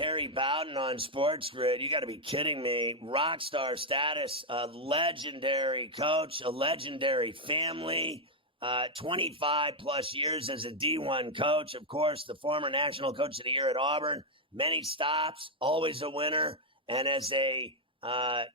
Terry Bowden on SportsGrid. You got to be kidding me. Rock star status, a legendary coach, a legendary family, 25 plus years as a D1 coach. Of course, the former national coach of the year at Auburn. Many stops, always a winner. And as a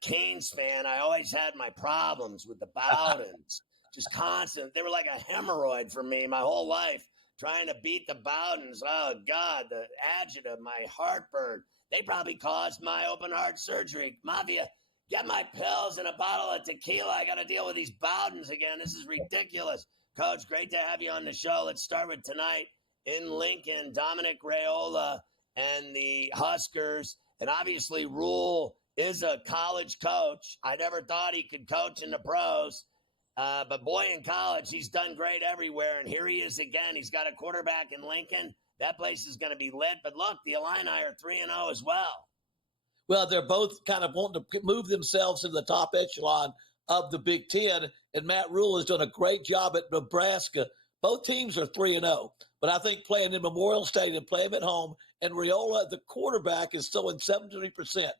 Canes fan, I always had my problems with the Bowdens. Just constant. They were like a hemorrhoid for me my whole life. Trying to beat the Bowdens. Oh, God, the agita, my heartburn. They probably caused my open heart surgery. Mafia, get my pills and a bottle of tequila. I got to deal with these Bowdens again. This is ridiculous. Coach, great to have you on the show. Let's start with tonight in Lincoln. Dominic Raiola and the Huskers. And obviously, Rule is a college coach. I never thought he could coach in the pros. But boy, in college, he's done great everywhere. And here he is again. He's got a quarterback in Lincoln. That place is going to be lit. But look, the Illini are 3-0 as well. Well, they're both kind of wanting to move themselves into the top echelon of the Big Ten. And Matt Rule has done a great job at Nebraska. Both teams are 3-0. But I think playing in Memorial Stadium, playing at home, and Raiola, the quarterback, is still in 73%.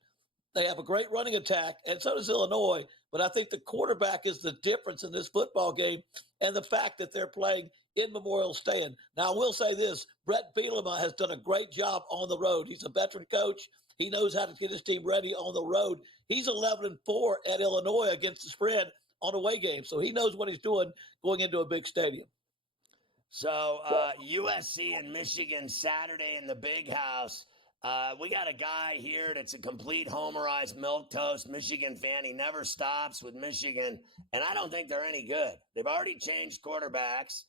They have a great running attack, and so does Illinois. But I think the quarterback is the difference in this football game, and the fact that they're playing in Memorial Stadium. Now, I will say this. Brett Bielema has done a great job on the road. He's a veteran coach. He knows how to get his team ready on the road. He's 11-4 at Illinois against the spread on away games. So he knows what he's doing going into a big stadium. So USC and Michigan Saturday in the Big House. We got a guy here that's a complete homerized milquetoast Michigan fan. He never stops with Michigan, and I don't think they're any good. They've already changed quarterbacks.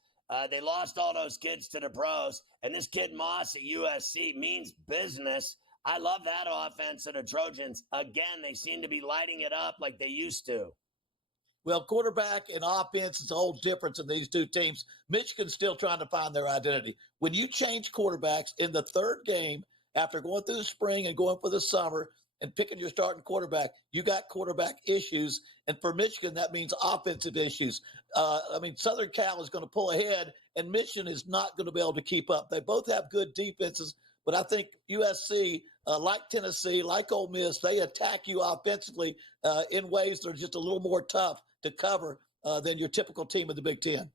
They lost all those kids to the pros, and this kid Moss at USC means business. I love that offense of the Trojans. Again, they seem to be lighting it up like they used to. Well, quarterback and offense is a whole difference in these two teams. Michigan's still trying to find their identity. When you change quarterbacks in the third game, after going through the spring and going for the summer and picking your starting quarterback, you got quarterback issues. And for Michigan, that means offensive issues. Southern Cal is going to pull ahead, and Michigan is not going to be able to keep up. They both have good defenses, but I think USC, like Tennessee, like Ole Miss, they attack you offensively in ways that are just a little more tough to cover than your typical team of the Big Ten.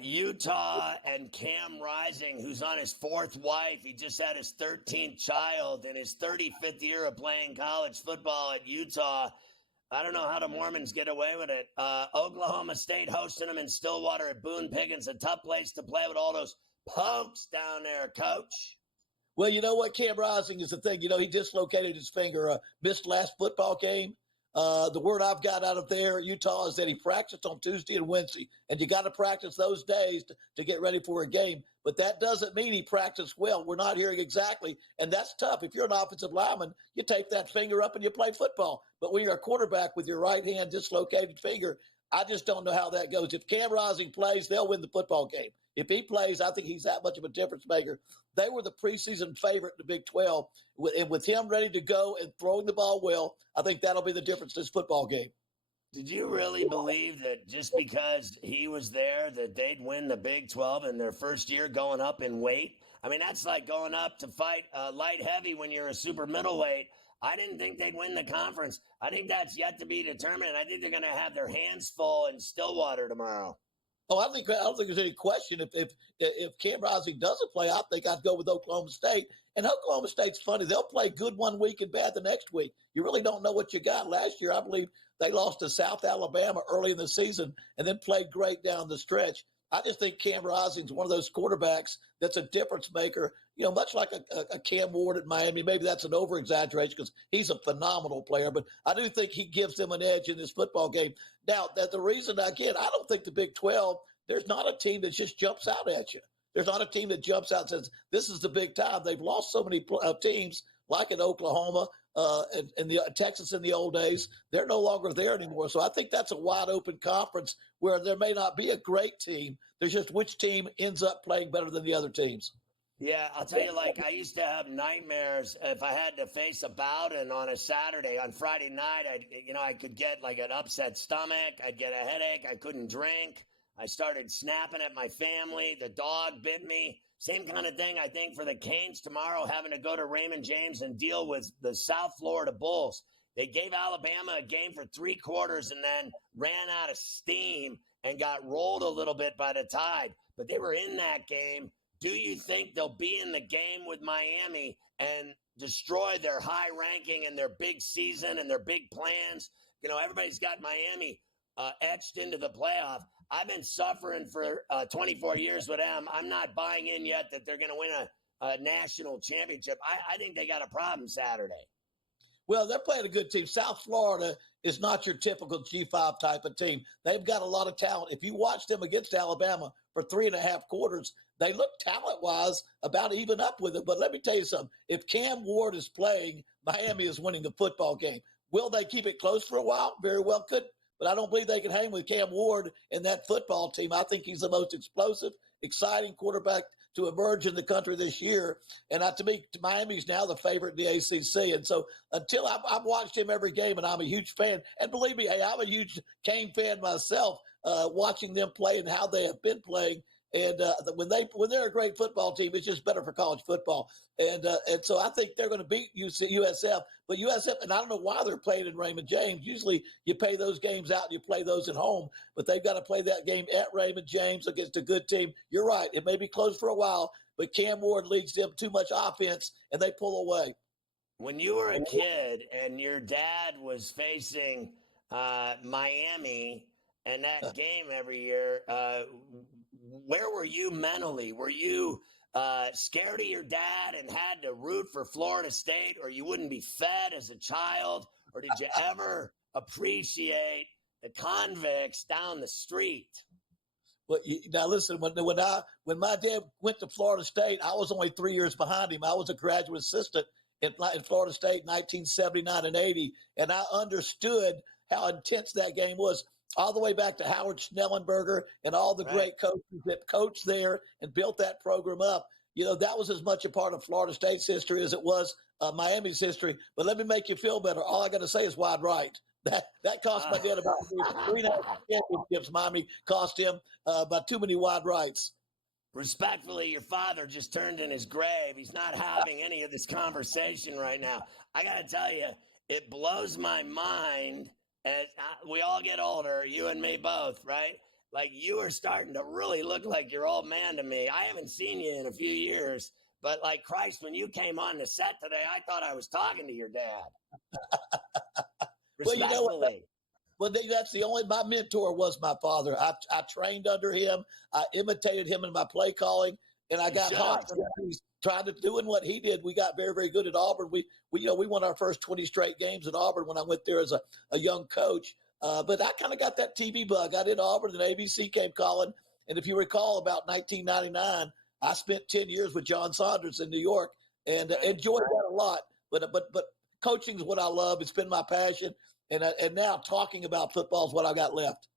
Utah and Cam Rising, who's on his fourth wife. He just had his 13th child in his 35th year of playing college football at Utah. I don't know how the Mormons get away with it. Oklahoma State hosting them in Stillwater at Boone Pickens, a tough place to play with all those punks down there, Coach. Well, you know what? Cam Rising is the thing. He dislocated his finger, missed last football game. The word I've got out of there, Utah, is that he practiced on Tuesday and Wednesday, and you got to practice those days to get ready for a game. But that doesn't mean he practiced well. We're not hearing exactly, and that's tough. If you're an offensive lineman, you take that finger up and you play football. But when you're a quarterback with your right hand dislocated finger, I just don't know how that goes. If Cam Rising plays, they'll win the football game. If he plays, I think he's that much of a difference maker. They were the preseason favorite in the Big 12. And with him ready to go and throwing the ball well, I think that'll be the difference in this football game. Did you really believe that just because he was there that they'd win the Big 12 in their first year going up in weight? I mean, that's like going up to fight light heavy when you're a super middleweight. I didn't think they'd win the conference. I think that's yet to be determined. I think they're going to have their hands full in Stillwater tomorrow. Oh, I don't think there's any question. If Cam Rising doesn't play, I think I'd go with Oklahoma State. And Oklahoma State's funny. They'll play good one week and bad the next week. You really don't know what you got. Last year, I believe they lost to South Alabama early in the season and then played great down the stretch. I just think Cam Rising's one of those quarterbacks that's a difference maker, much like a Cam Ward at Miami. Maybe that's an over-exaggeration because he's a phenomenal player, but I do think he gives them an edge in this football game. Now, that the reason, again, I don't think the Big 12, there's not a team that just jumps out at you. There's not a team that jumps out and says, this is the big time. They've lost so many teams like in Oklahoma and the Texas in the old days. They're no longer there anymore. So I think that's a wide open conference where there may not be a great team. There's just which team ends up playing better than the other teams. Yeah, I'll tell you, I used to have nightmares if I had to face a Bowden on a Saturday. On Friday night, I could get an upset stomach. I'd get a headache. I couldn't drink. I started snapping at my family. The dog bit me. Same kind of thing, I think, for the Canes tomorrow, having to go to Raymond James and deal with the South Florida Bulls. They gave Alabama a game for 3 quarters and then ran out of steam and got rolled a little bit by the Tide. But they were in that game. Do you think they'll be in the game with Miami and destroy their high ranking and their big season and their big plans? Everybody's got Miami etched into the playoff. I've been suffering for 24 years with them. I'm not buying in yet that they're going to win a national championship. I think they got a problem Saturday. Well, they're playing a good team. South Florida is not your typical G5 type of team. They've got a lot of talent. If you watch them against Alabama for 3.5 quarters, they look talent-wise about even up with it. But let me tell you something. If Cam Ward is playing, Miami is winning the football game. Will they keep it close for a while? Very well could. But I don't believe they can hang with Cam Ward and that football team. I think he's the most explosive, exciting quarterback to emerge in the country this year. And to me, Miami's now the favorite in the ACC. And so until I've watched him every game, and I'm a huge fan. And believe me, hey, I'm a huge Cane fan myself, watching them play and how they have been playing. And when they're a great football team, it's just better for college football. And so I think they're going to beat USF. But USF, and I don't know why they're playing in Raymond James. Usually you pay those games out and you play those at home. But they've got to play that game at Raymond James against a good team. You're right. It may be close for a while, but Cam Ward leads them too much offense, and they pull away. When you were a kid and your dad was facing Miami and that game every year, where were you mentally? Were you scared of your dad and had to root for Florida State, or you wouldn't be fed as a child? Or did you ever appreciate the convicts down the street? Well, now listen, when my dad went to Florida State, I was only 3 years behind him. I was a graduate assistant in Florida State in 1979 and 80, and I understood how intense that game was. All the way back to Howard Schnellenberger and all the great coaches that coached there and built that program up. That was as much a part of Florida State's history as it was Miami's history. But let me make you feel better. All I got to say is wide right. That cost my dad about 3.5 championships. Miami cost him by too many wide rights. Respectfully, your father just turned in his grave. He's not having any of this conversation right now. I got to tell you, it blows my mind. As we all get older, you and me both, right? Like, you are starting to really look like your old man to me. I haven't seen you in a few years, but like Christ, when you came on the set today, I thought I was talking to your dad. Respectfully. Well, that's my mentor was my father. I trained under him. I imitated him in my play calling, and I got hot. He's trying to doing what he did. We got very, very good at Auburn. We won our first 20 straight games at Auburn when I went there as a young coach. But I kind of got that TV bug. I did Auburn, and ABC came calling. And if you recall, about 1999, I spent 10 years with John Saunders in New York and enjoyed that a lot. But coaching is what I love. It's been my passion. And now talking about football is what I got left.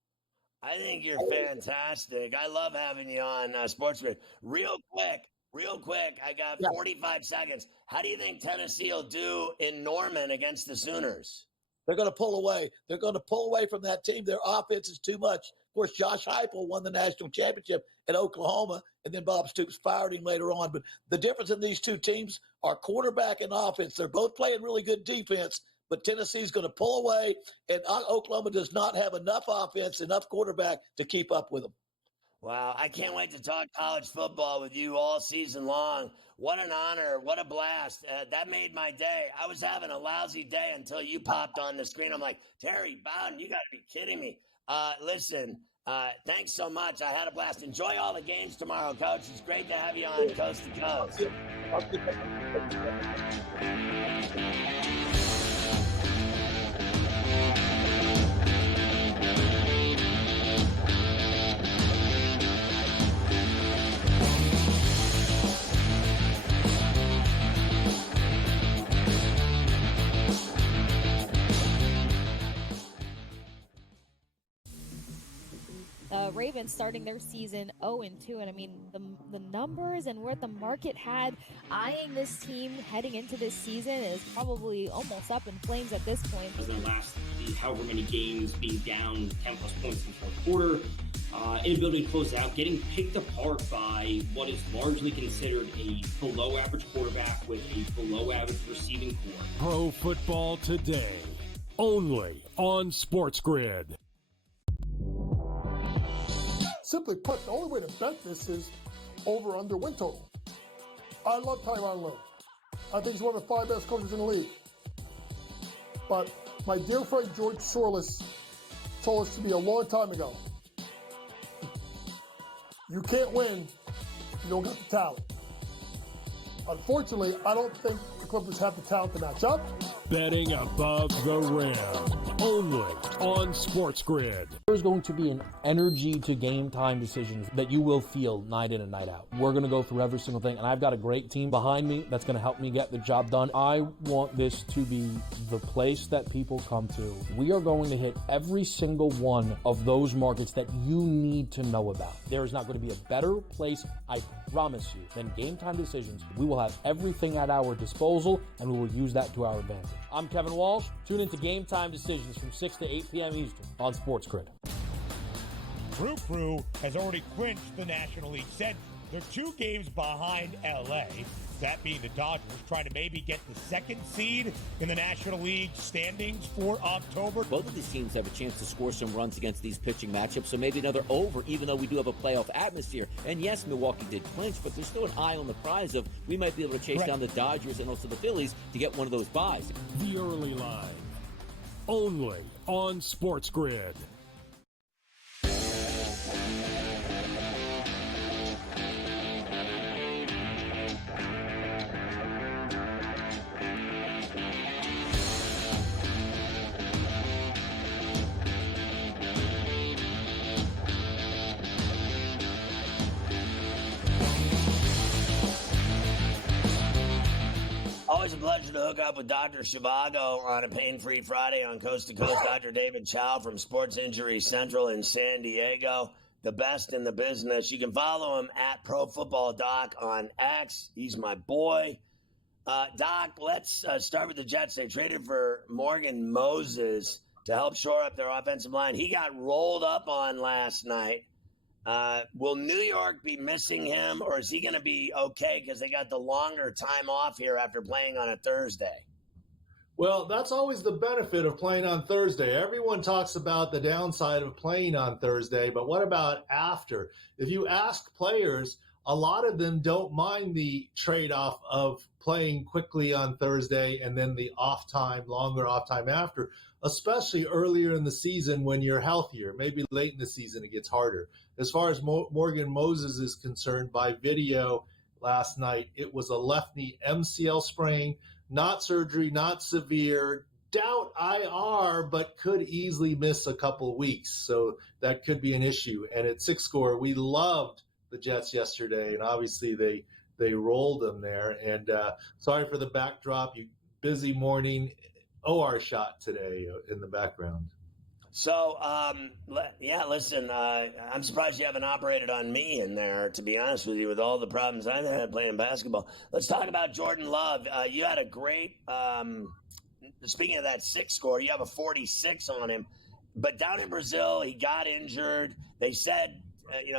I think you're fantastic. I love having you on SportsGrid. Real quick, I got 45 seconds. How do you think Tennessee will do in Norman against the Sooners? They're going to pull away. They're going to pull away from that team. Their offense is too much. Of course, Josh Heupel won the national championship at Oklahoma, and then Bob Stoops fired him later on. But the difference in these two teams are quarterback and offense. They're both playing really good defense, but Tennessee's going to pull away, and Oklahoma does not have enough offense, enough quarterback to keep up with them. Wow, I can't wait to talk college football with you all season long. What an honor. What a blast. That made my day. I was having a lousy day until you popped on the screen. I'm like, Terry Bowden, you got to be kidding me. Listen, thanks so much. I had a blast. Enjoy all the games tomorrow, Coach. It's great to have you on Coast to Coast. Ravens starting their season 0-2, and I mean the numbers and what the market had eyeing this team heading into this season is probably almost up in flames at this point. The last however many games being down 10 plus points in the fourth quarter, inability to close out, getting picked apart by what is largely considered a below-average quarterback with a below-average receiving core. Pro Football Today, only on SportsGrid. Simply put, the only way to bet this is over-under win total. I love Tyronn Lue. I think he's one of the 5 best coaches in the league. But my dear friend George Sorless told us to me a long time ago, you can't win if you don't got the talent. Unfortunately, I don't think the Clippers have the talent to match up. Betting above the rim, only on SportsGrid. There's going to be an energy to game time decisions that you will feel night in and night out. We're going to go through every single thing, and I've got a great team behind me that's going to help me get the job done. I want this to be the place that people come to. We are going to hit every single one of those markets that you need to know about. There is not going to be a better place, I promise you, than game time decisions. We will have everything at our disposal, and we will use that to our advantage. I'm Kevin Walsh. Tune into Game Time Decisions from 6 to 8 p.m. Eastern on SportsGrid. Brew has already clinched the National League Central. They're 2 games behind L.A., that being the Dodgers, trying to maybe get the 2nd seed in the National League standings for October. Both of these teams have a chance to score some runs against these pitching matchups, so maybe another over, even though we do have a playoff atmosphere. And yes, Milwaukee did clinch, but there's still an eye on the prize of we might be able to chase down the Dodgers and also the Phillies to get one of those buys. The early line, only on SportsGrid. Always a pleasure to hook up with Dr. Zhivago on a pain-free Friday on Coast to Coast. Dr. David Chao from Sports Injury Central in San Diego, the best in the business. You can follow him at Pro Football Doc on X. He's my boy. Doc, let's start with the Jets. They traded for Morgan Moses to help shore up their offensive line. He got rolled up on last night. Will New York be missing him, or is he going to be okay because they got the longer time off here after playing on a Thursday? Well, that's always the benefit of playing on Thursday. Everyone talks about the downside of playing on Thursday, but what about after? If you ask players, a lot of them don't mind the trade-off of playing quickly on Thursday and then the off time, longer off time after, especially earlier in the season when you're healthier. Maybe late in the season it gets harder. As far as Morgan Moses is concerned, by video last night, it was a left knee MCL sprain, not surgery, not severe, doubt IR, but could easily miss a couple weeks. So that could be an issue. And at 6 score, we loved the Jets yesterday, and obviously they rolled them there. And sorry for the backdrop. You busy morning. OR shot today in the background. So, listen, I'm surprised you haven't operated on me in there, to be honest with you, with all the problems I've had playing basketball. Let's talk about Jordan Love. You had a great, speaking of that 6 score, you have a 46 on him. But down in Brazil, he got injured. They said,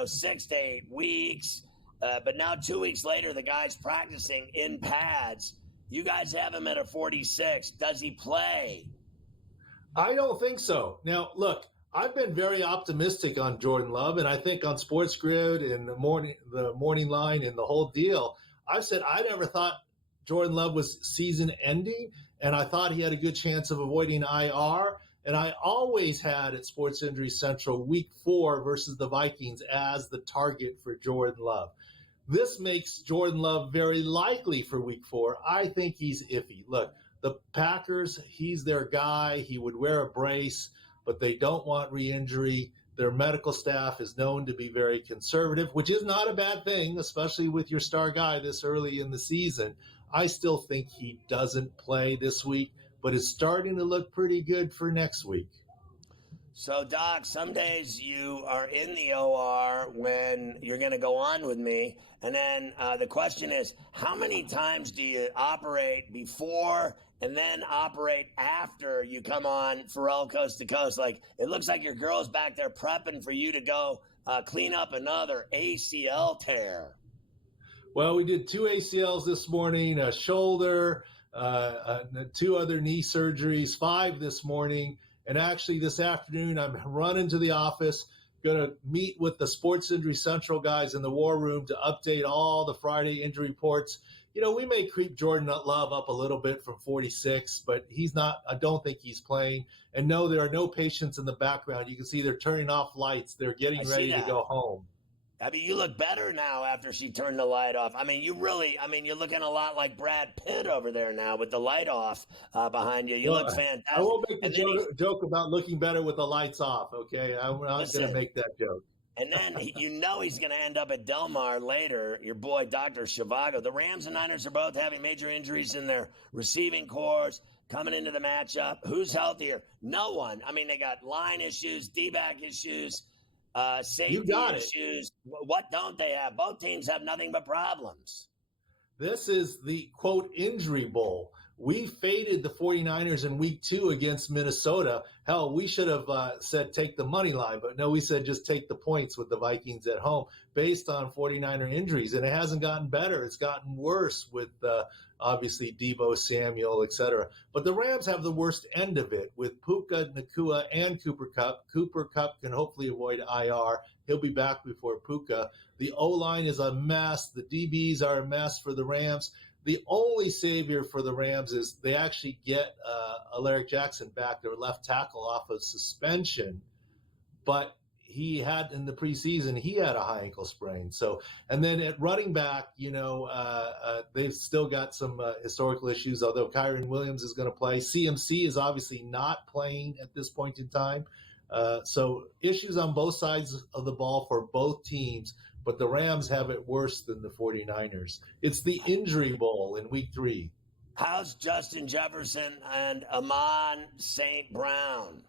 6 to 8 weeks. But now 2 weeks later, the guy's practicing in pads. You guys have him at a 46. Does he play? I don't think so. Now, look, I've been very optimistic on Jordan Love, and I think on SportsGrid and the morning line and the whole deal, I've said I never thought Jordan Love was season ending, and I thought he had a good chance of avoiding IR. And I always had at Sports Injury Central week 4 versus the Vikings as the target for Jordan Love. This makes Jordan Love very likely for week 4. I think he's iffy. Look, the Packers, he's their guy. He would wear a brace, but they don't want re-injury. Their medical staff is known to be very conservative, which is not a bad thing, especially with your star guy this early in the season. I still think he doesn't play this week, but it's starting to look pretty good for next week. So, Doc, some days you are in the OR when you're going to go on with me. And then the question is, how many times do you operate before and then operate after you come on Ferrall Coast to Coast? Like, it looks like your girl's back there prepping for you to go clean up another ACL tear. Well, we did 2 ACLs this morning, a shoulder, 2 other knee surgeries, 5 this morning. And actually this afternoon, I'm running to the office, going to meet with the Sports Injury Central guys in the war room to update all the Friday injury reports. You know, we may creep Jordan Love up a little bit from 46, but he's not, I don't think he's playing. And no, there are no patients in the background. You can see they're turning off lights. They're getting ready to go home. I mean, you look better now after she turned the light off. I mean, you're looking a lot like Brad Pitt over there now with the light off behind you. You look fantastic. I won't make the joke about looking better with the lights off, okay? I'm not going to make that joke. And then he's going to end up at Del Mar later, your boy Dr. Zhivago. The Rams and Niners are both having major injuries in their receiving cores coming into the matchup. Who's healthier? No one. I mean, they got line issues, D-back issues. Safety issues. What don't they have? Both teams have nothing but problems. This is the, quote, injury bowl. We faded the 49ers in week 2 against Minnesota. Hell, we should have said take the money line, but no, we said just take the points with the Vikings at home based on 49er injuries. And it hasn't gotten better. It's gotten worse with obviously Deebo Samuel, et cetera. But the Rams have the worst end of it with Puka, Nacua, and Cooper Kupp. Cooper Kupp can hopefully avoid IR. He'll be back before Puka. The O-line is a mess. The DBs are a mess for the Rams. The only savior for the Rams is they actually get Alaric Jackson back, their left tackle, off of suspension. But he had in the preseason, he had a high ankle sprain. So, and then at running back, they've still got some historical issues, although Kyron Williams is going to play. CMC is obviously not playing at this point in time. So issues on both sides of the ball for both teams. But the Rams have it worse than the 49ers. It's the injury bowl in week 3. How's Justin Jefferson and Amon St. Brown?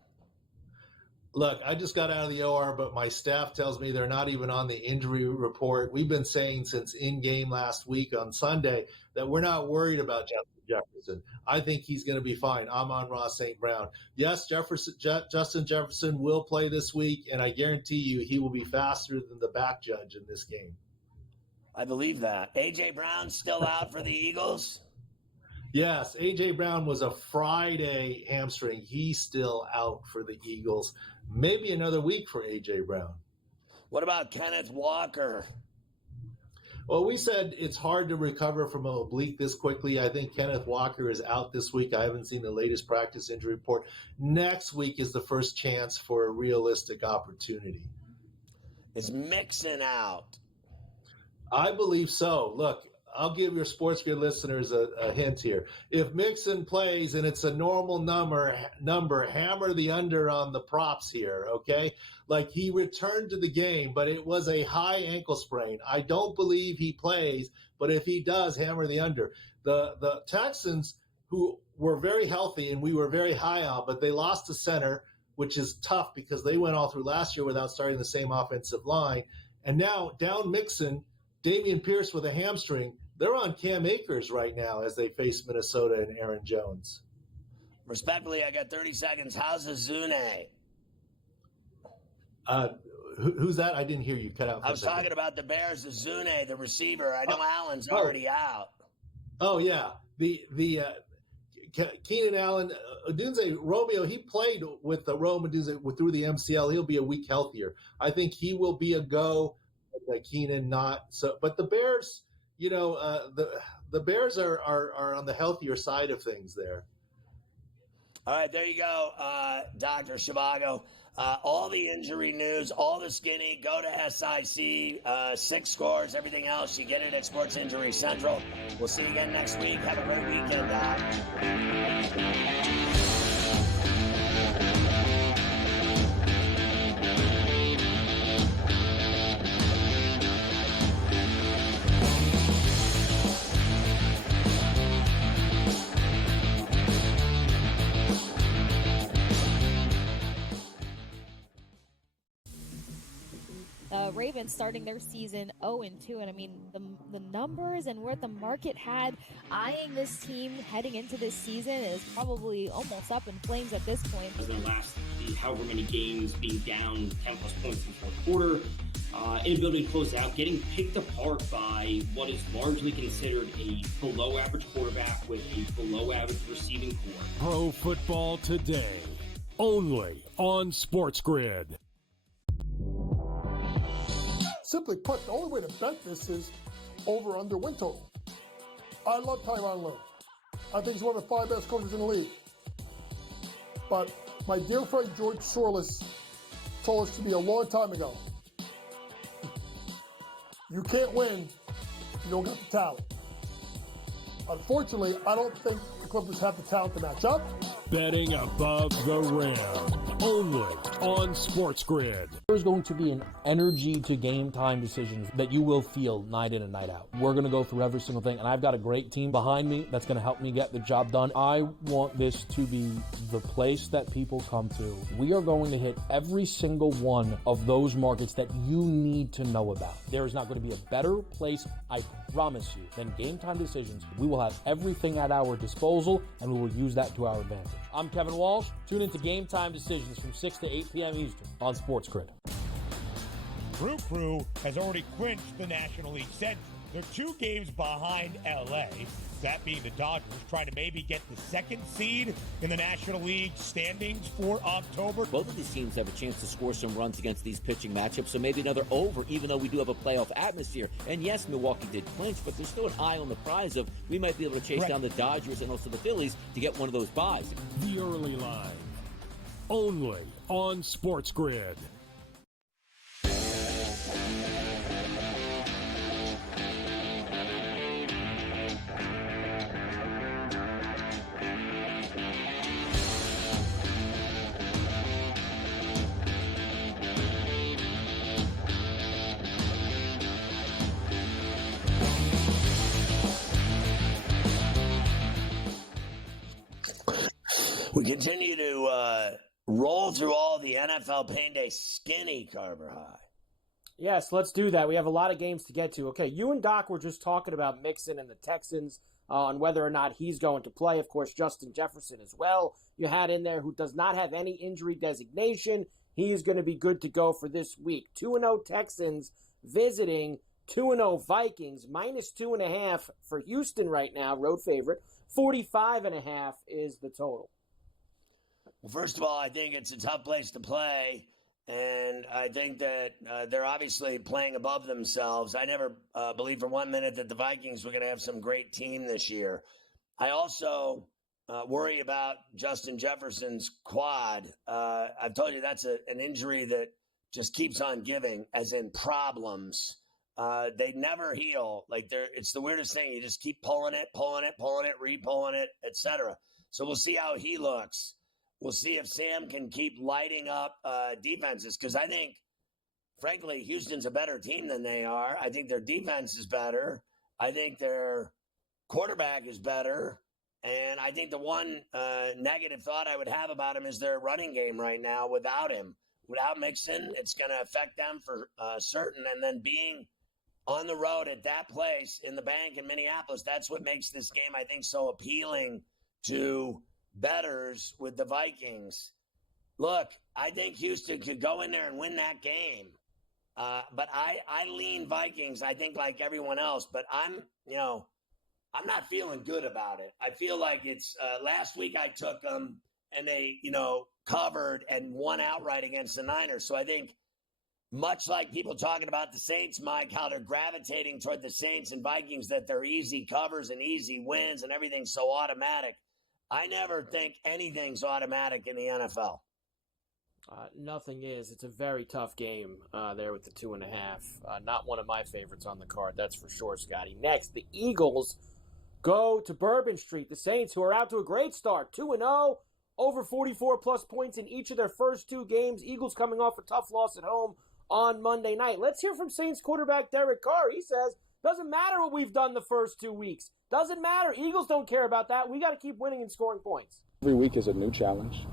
Look, I just got out of the OR, but my staff tells me they're not even on the injury report. We've been saying since in-game last week on Sunday that we're not worried about Justin Jefferson. I think he's going to be fine. Amon-Ra St. Brown. Yes, Justin Jefferson will play this week, and I guarantee you he will be faster than the back judge in this game. I believe that. A.J. Brown still out for the Eagles? Yes, A.J. Brown was a Friday hamstring. He's still out for the Eagles. Maybe another week for A.J. Brown. What about Kenneth Walker? Well, we said it's hard to recover from an oblique this quickly. I think Kenneth Walker is out this week. I haven't seen the latest practice injury report. Next week is the first chance for a realistic opportunity. Is Mixon out? I believe so. Look, I'll give your SportsGrid listeners a hint here. If Mixon plays and it's a normal number, hammer the under on the props here, okay? Like he returned to the game, but it was a high ankle sprain. I don't believe he plays, but if he does, hammer the under. The Texans, who were very healthy and we were very high on, but they lost to center, which is tough because they went all through last year without starting the same offensive line. And now down Mixon, Dameon Pierce with a hamstring. They're on Cam Akers right now as they face Minnesota and Aaron Jones. Respectfully, I got 30 seconds. How's Azune? Who's that? I didn't hear you cut out. I was talking about the Bears. Azune, the receiver. I know Allen's already out. Oh yeah, the Keenan Allen, Odunze Romeo. He played with the Rome Odunze through the MCL. He'll be a week healthier. I think he will be a go. Keenan not so, but the Bears. The Bears are on the healthier side of things there. All right, there you go, Dr. Zhivago. All the injury news, all the skinny, go to SIC, 6 scores, everything else. You get it at Sports Injury Central. We'll see you again next week. Have a great weekend, Doc. Ravens starting their season 0-2, and I mean the numbers and where the market had eyeing this team heading into this season is probably almost up in flames at this point. The last however many games being down 10 plus points in the fourth quarter. inability to close out, getting picked apart by what is largely considered a below-average quarterback with a below-average receiving core. Pro Football Today, only on SportsGrid. Simply put, the only way to bet this is over under win total. I love Tyronn Lue. I think he's one of the 5 best coaches in the league. But my dear friend George Sorless told us to me a long time ago, you can't win if you don't got the talent. Unfortunately, I don't think the Clippers have the talent to match up. Betting above the rim, only on SportsGrid. There's going to be an energy to game time decisions that you will feel night in and night out. We're going to go through every single thing, and I've got a great team behind me that's going to help me get the job done. I want this to be the place that people come to. We are going to hit every single one of those markets that you need to know about. There is not going to be a better place, I promise you, than Game Time Decisions. We will have everything at our disposal, and we will use that to our advantage. I'm Kevin Walsh. Tune into Game Time Decisions from 6 to 8 p.m. Eastern on SportsGrid. Crew has already clinched the National League Central. They're 2 games behind LA, that being the Dodgers, trying to maybe get the 2nd seed in the National League standings for October. Both of these teams have a chance to score some runs against these pitching matchups, so maybe another over, even though we do have a playoff atmosphere. And yes, Milwaukee did clinch, but there's still an eye on the prize of we might be able to chase down the Dodgers and also the Phillies to get one of those buys. The early line, only on SportsGrid. We continue to roll through all the NFL Pain Day skinny, Carver High. Yes, let's do that. We have a lot of games to get to. Okay, you and Doc were just talking about Mixon and the Texans on whether or not he's going to play. Of course, Justin Jefferson as well. You had in there who does not have any injury designation. He is going to be good to go for this week. 2-0 Texans visiting 2-0 Vikings, minus 2.5 for Houston right now, road favorite. 45.5 is the total. Well, first of all, I think it's a tough place to play, and I think that they're obviously playing above themselves. I never believed for 1 minute that the Vikings were going to have some great team this year. I also worry about Justin Jefferson's quad. I've told you that's an injury that just keeps on giving, as in problems. They never heal. It's the weirdest thing. You just keep pulling it, re-pulling it, etc. So we'll see how he looks. We'll see if Sam can keep lighting up defenses, because I think, frankly, Houston's a better team than they are. I think their defense is better. I think their quarterback is better. And I think the one negative thought I would have about him is their running game right now without him. Without Mixon, it's going to affect them for certain. And then being on the road at that place in the bank in Minneapolis, that's what makes this game, I think, so appealing to bettors with the Vikings. Look, I think Houston could go in there and win that game. But I lean Vikings, I think, like everyone else. But I'm not feeling good about it. I feel like it's last week I took them and they, covered and won outright against the Niners. So I think much like people talking about the Saints, Mike, how they're gravitating toward the Saints and Vikings, that they're easy covers and easy wins and everything's so automatic. I never think anything's automatic in the NFL. Nothing is. It's a very tough game there with the 2.5. Not one of my favorites on the card, that's for sure, Scotty. Next, the Eagles go to Bourbon Street. The Saints, who are out to a great start, 2-0, over 44-plus points in each of their first 2 games. Eagles coming off a tough loss at home on Monday night. Let's hear from Saints quarterback Derek Carr. He says, doesn't matter what we've done the first 2 weeks. Doesn't matter. Eagles don't care about that. We got to keep winning and scoring points. Every week is a new challenge.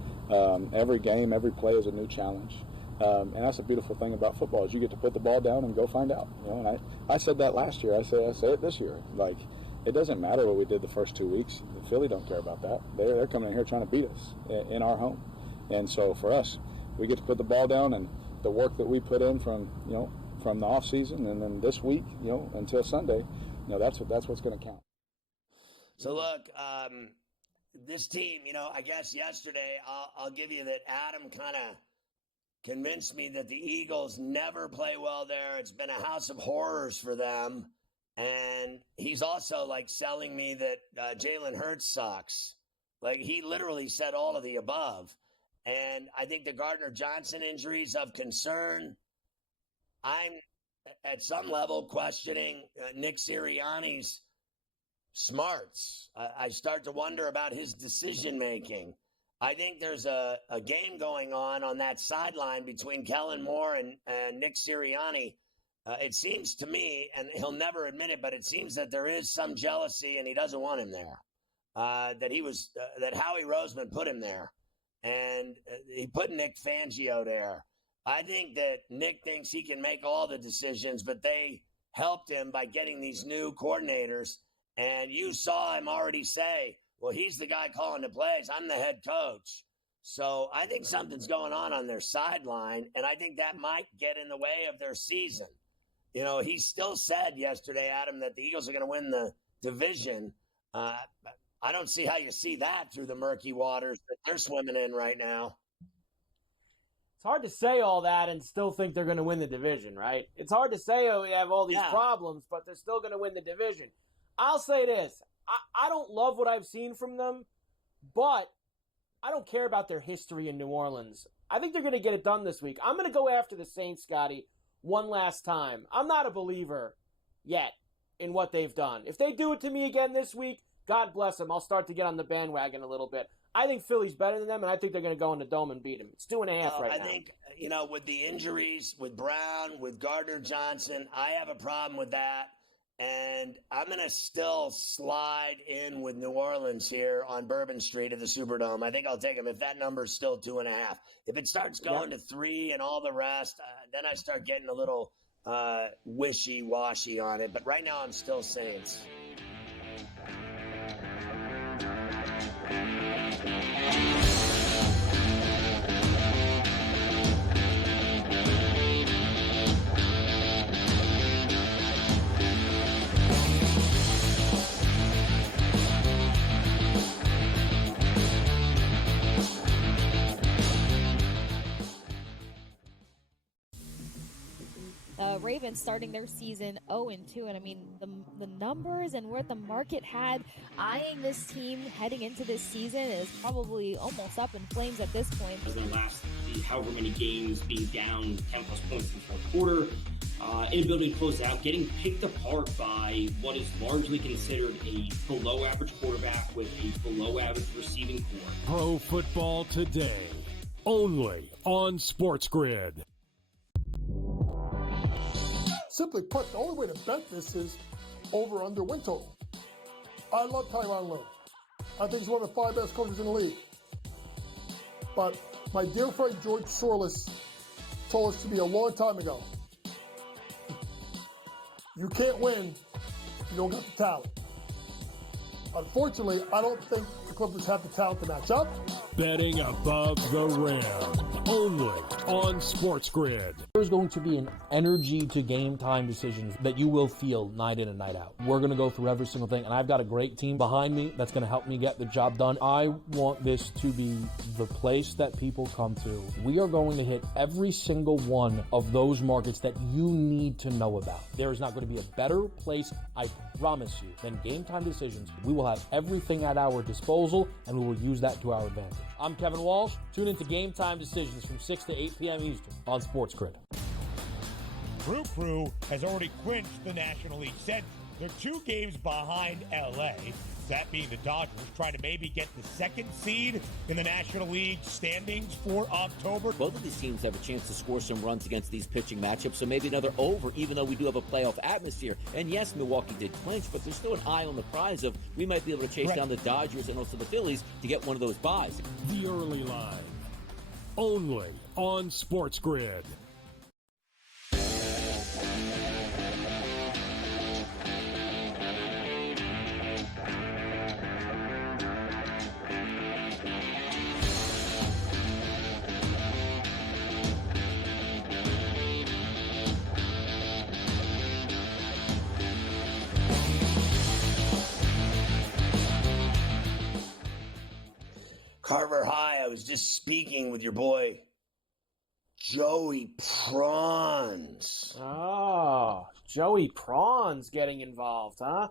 Every game, every play is a new challenge. And that's a beautiful thing about football is you get to put the ball down and go find out. And I said that last year. I say it this year. It doesn't matter what we did the first 2 weeks. The Philly don't care about that. They're coming in here trying to beat us in our home. And so for us, we get to put the ball down, and the work that we put in from from the off season, and then this week, until Sunday, that's what's going to count. So look, this team, I guess yesterday I'll give you that Adam kind of convinced me that the Eagles never play well there. It's been a house of horrors for them. And he's also selling me that Jalen Hurts sucks. He literally said all of the above. And I think the Gardner-Johnson injury is of concern. I'm at some level questioning Nick Sirianni's smarts. I start to wonder about his decision-making. I think there's a game going on that sideline between Kellen Moore and Nick Sirianni. It seems to me, and he'll never admit it, but it seems that there is some jealousy, and he doesn't want him there. That Howie Roseman put him there, and he put Nick Fangio there. I think that Nick thinks he can make all the decisions, but they helped him by getting these new coordinators. And you saw him already say, well, he's the guy calling the plays. I'm the head coach. So I think something's going on their sideline, and I think that might get in the way of their season. He still said yesterday, Adam, that the Eagles are going to win the division. I don't see how you see that through the murky waters that they're swimming in right now. It's hard to say all that and still think they're going to win the division, right? It's hard to say, we have all these problems, but they're still going to win the division. I'll say this. I don't love what I've seen from them, but I don't care about their history in New Orleans. I think they're going to get it done this week. I'm going to go after the Saints, Scotty, one last time. I'm not a believer yet in what they've done. If they do it to me again this week, God bless them. I'll start to get on the bandwagon a little bit. I think Philly's better than them, and I think they're going to go in the dome and beat them. It's 2.5 right now. I think, with the injuries, with Brown, with Gardner-Johnson, I have a problem with that. And I'm going to still slide in with New Orleans here on Bourbon Street at the Superdome. I think I'll take them if that number's still 2.5. If it starts going to 3 and all the rest, then I start getting a little wishy-washy on it. But right now I'm still Saints. Ravens starting their season 0-2, and I mean the numbers and where the market had eyeing this team heading into this season is probably almost up in flames at this point. As the last however many games being down 10 plus points in the fourth quarter, inability to close out, getting picked apart by what is largely considered a below average quarterback with a below average receiving core. Pro Football Today, only on SportsGrid. Simply put, the only way to bet this is over under win total. I love Tyronn Lue. I think he's one of the 5 best coaches in the league. But my dear friend George Sorlis told us to me a long time ago, you can't win if you don't got the talent. Unfortunately, I don't think the Clippers have the talent to match up. Betting above the rim, only on SportsGrid. There's going to be an energy to game time decisions that you will feel night in and night out. We're going to go through every single thing, and I've got a great team behind me that's going to help me get the job done. I want this to be the place that people come to. We are going to hit every single one of those markets that you need to know about. There is not going to be a better place, I promise you, than Game Time Decisions. We will have everything at our disposal, and we will use that to our advantage. I'm Kevin Walsh. Tune into Game Time Decisions from 6 to 8 p.m. Eastern on SportsGrid. Brew has already clinched the National League Central. They're 2 games behind LA, that being the Dodgers, trying to maybe get the 2nd seed in the National League standings for October. Both of these teams have a chance to score some runs against these pitching matchups, so maybe another over, even though we do have a playoff atmosphere. And yes, Milwaukee did clinch, but there's still an eye on the prize of we might be able to chase down the Dodgers and also the Phillies to get one of those buys. The early line, only on SportsGrid. Carver High, I was just speaking with your boy, Joey Prawns. Oh, Joey Prawns getting involved, huh?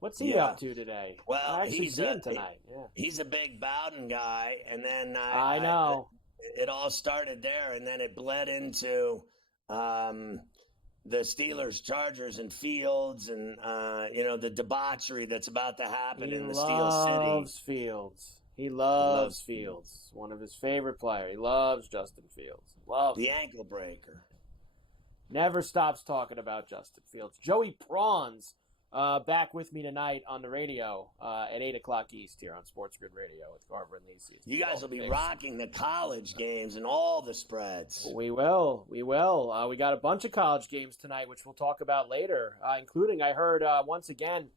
What's he up to today? Well, I actually see him tonight. Yeah, he's a big Bowden guy, and then I know it all started there, and then it bled into the Steelers, Chargers, and Fields, and the debauchery that's about to happen in the Steel City. He loves Fields. One of his favorite players. He loves Justin Fields. The ankle breaker. Never stops talking about Justin Fields. Joey Prawns back with me tonight on the radio at 8 o'clock East here on SportsGrid Radio with Carver and Lisi. You guys will be rocking the college games and all the spreads. We will. We got a bunch of college games tonight, which we'll talk about later, including, I heard, once again,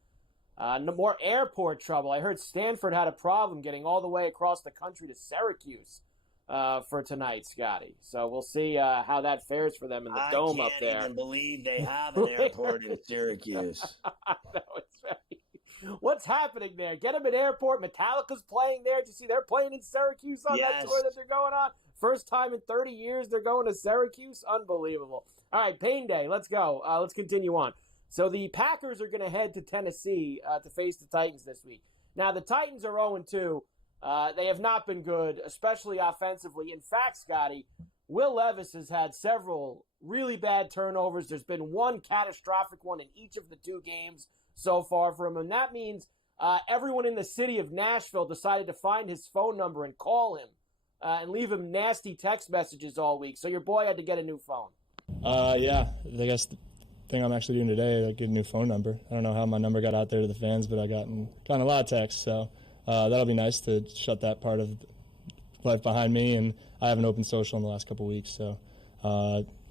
no more airport trouble. I heard Stanford had a problem getting all the way across the country to Syracuse for tonight, Scotty. So we'll see how that fares for them in the dome up there. I can't even believe they have an airport in Syracuse. What's happening there? Get them an airport. Metallica's playing there. Did you see they're playing in Syracuse on that tour that they're going on? First time in 30 years they're going to Syracuse. Unbelievable. All right, Pain Day. Let's go. Let's continue on. So the Packers are going to head to Tennessee to face the Titans this week. Now, the Titans are 0-2. They have not been good, especially offensively. In fact, Scotty, Will Levis has had several really bad turnovers. There's been one catastrophic one in each of the two games so far for him. And that means everyone in the city of Nashville decided to find his phone number and call him and leave him nasty text messages all week. So your boy had to get a new phone. Yeah, I guess the thing I'm actually doing today, I get a new phone number. I don't know how my number got out there to the fans, but I gotten a lot of texts. So that'll be nice to shut that part of life behind me. And I haven't opened social in the last couple of weeks. So,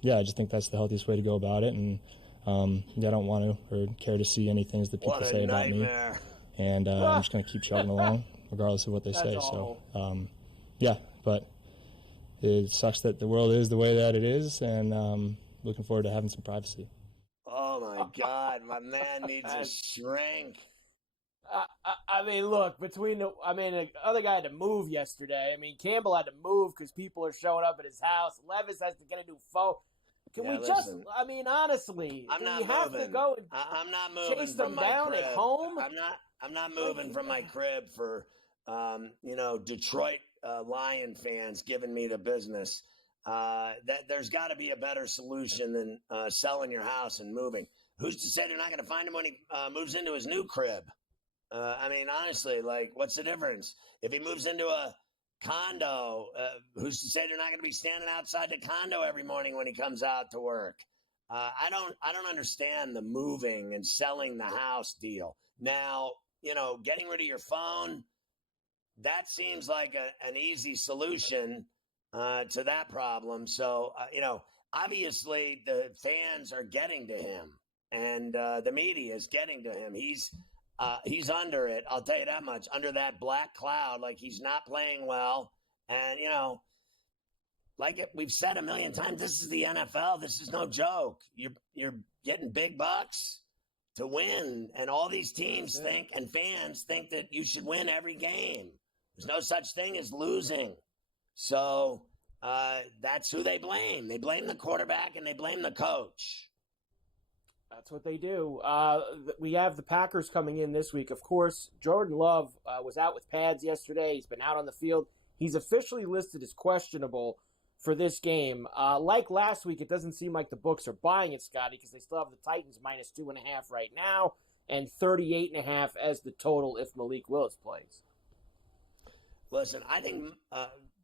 yeah, I just think that's the healthiest way to go about it. And I don't want to or care to see any things that people say about me. And I'm just going to keep chugging along regardless of what they say. Awful. So, yeah, but it sucks that the world is the way that it is. And looking forward to having some privacy. Oh, my God. My man needs a shrink. I mean, look, the other guy had to move yesterday. I mean, Campbell had to move because people are showing up at his house. Levis has to get a new phone. Can we listen, honestly, I'm not have moving. To go and I'm not moving chase them down at home? I'm not moving from my crib for, Detroit Lion fans giving me the business. That there's got to be a better solution than selling your house and moving. Who's to say they're not going to find him when he moves into his new crib? Honestly, what's the difference? If he moves into a condo, who's to say they're not going to be standing outside the condo every morning when he comes out to work? I don't understand the moving and selling the house deal. Now, getting rid of your phone, that seems like an easy solution to that problem. So, obviously the fans are getting to him and the media is getting to him. He's under it. I'll tell you that much, under that black cloud, he's not playing well. And, we've said a million times, this is the NFL. This is no joke. You're getting big bucks to win. And all these teams think and fans think that you should win every game. There's no such thing as losing. So that's who they blame. They blame the quarterback and they blame the coach. That's what they do. We have the Packers coming in this week. Of course, Jordan Love was out with pads yesterday. He's been out on the field. He's officially listed as questionable for this game. Like last week, it doesn't seem like the books are buying it, Scotty, because they still have the Titans minus 2.5 right now and 38.5 as the total if Malik Willis plays. Listen, I think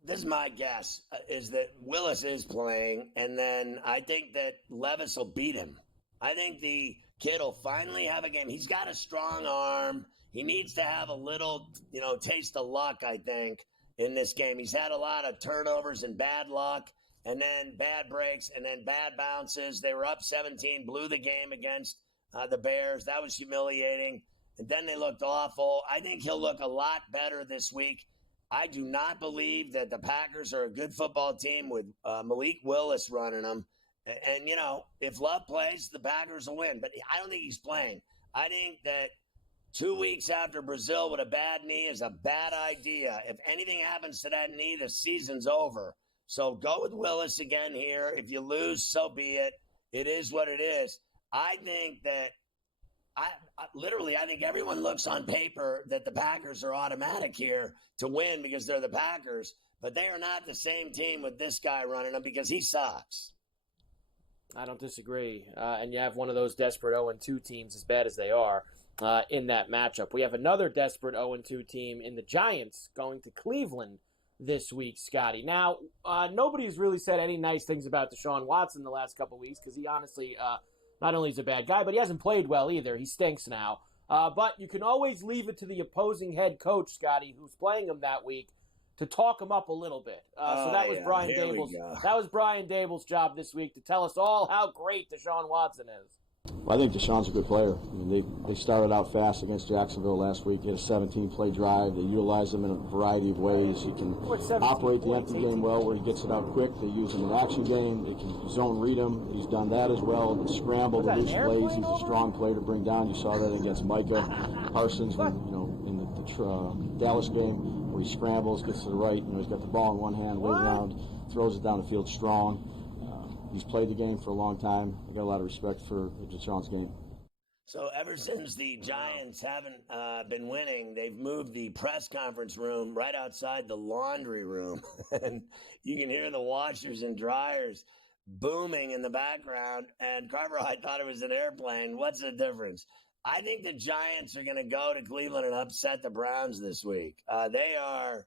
this is my guess, is that Willis is playing, and then I think that Levis will beat him. I think the kid will finally have a game. He's got a strong arm. He needs to have a little, taste of luck, I think, in this game. He's had a lot of turnovers and bad luck, and then bad breaks, and then bad bounces. They were up 17, blew the game against the Bears. That was humiliating. And then they looked awful. I think he'll look a lot better this week. I do not believe that the Packers are a good football team with Malik Willis running them. And, if Love plays, the Packers will win. But I don't think he's playing. I think that 2 weeks after Brazil with a bad knee is a bad idea. If anything happens to that knee, the season's over. So go with Willis again here. If you lose, so be it. It is what it is. I think that I think everyone looks on paper that the Packers are automatic here to win because they're the Packers, but they are not the same team with this guy running them because he sucks. I don't disagree. And you have one of those desperate 0-2 teams, as bad as they are, in that matchup. We have another desperate 0-2 team in the Giants going to Cleveland this week, Scotty. Now, nobody's really said any nice things about Deshaun Watson the last couple weeks because he honestly not only is a bad guy, but he hasn't played well either. He stinks now. But you can always leave it to the opposing head coach, Scotty, who's playing him that week, to talk him up a little bit. So that was Brian Daboll's. That was Brian Daboll's job this week to tell us all how great Deshaun Watson is. Well, I think Deshaun's a good player. I mean, they started out fast against Jacksonville last week. Hit a 17-play drive. They utilize him in a variety of ways. He can operate the empty game well, where he gets it out quick. They use him in action game. They can zone read him. He's done that as well. The scramble, the loose plays. He's a strong player to bring down. You saw that against Micah Parsons, when, in the Dallas game, where he scrambles, gets to the right. He's got the ball in one hand, late round, throws it down the field strong. He's played the game for a long time. I got a lot of respect for Deshaun's game. So ever since the Giants haven't been winning, they've moved the press conference room right outside the laundry room. And you can hear the washers and dryers booming in the background. And Carver, I thought it was an airplane. What's the difference? I think the Giants are going to go to Cleveland and upset the Browns this week. They are,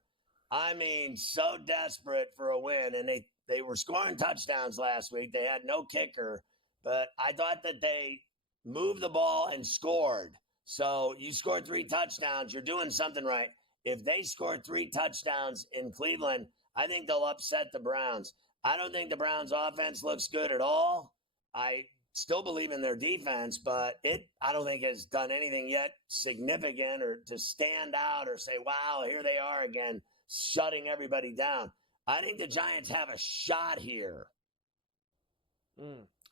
so desperate for a win. And they were scoring touchdowns last week. They had no kicker, but I thought that they moved the ball and scored. So you scored 3 touchdowns. You're doing something right. If they score 3 touchdowns in Cleveland, I think they'll upset the Browns. I don't think the Browns offense looks good at all. I still believe in their defense, but I don't think has done anything yet significant or to stand out or say, wow, here they are again, shutting everybody down. I think the Giants have a shot here.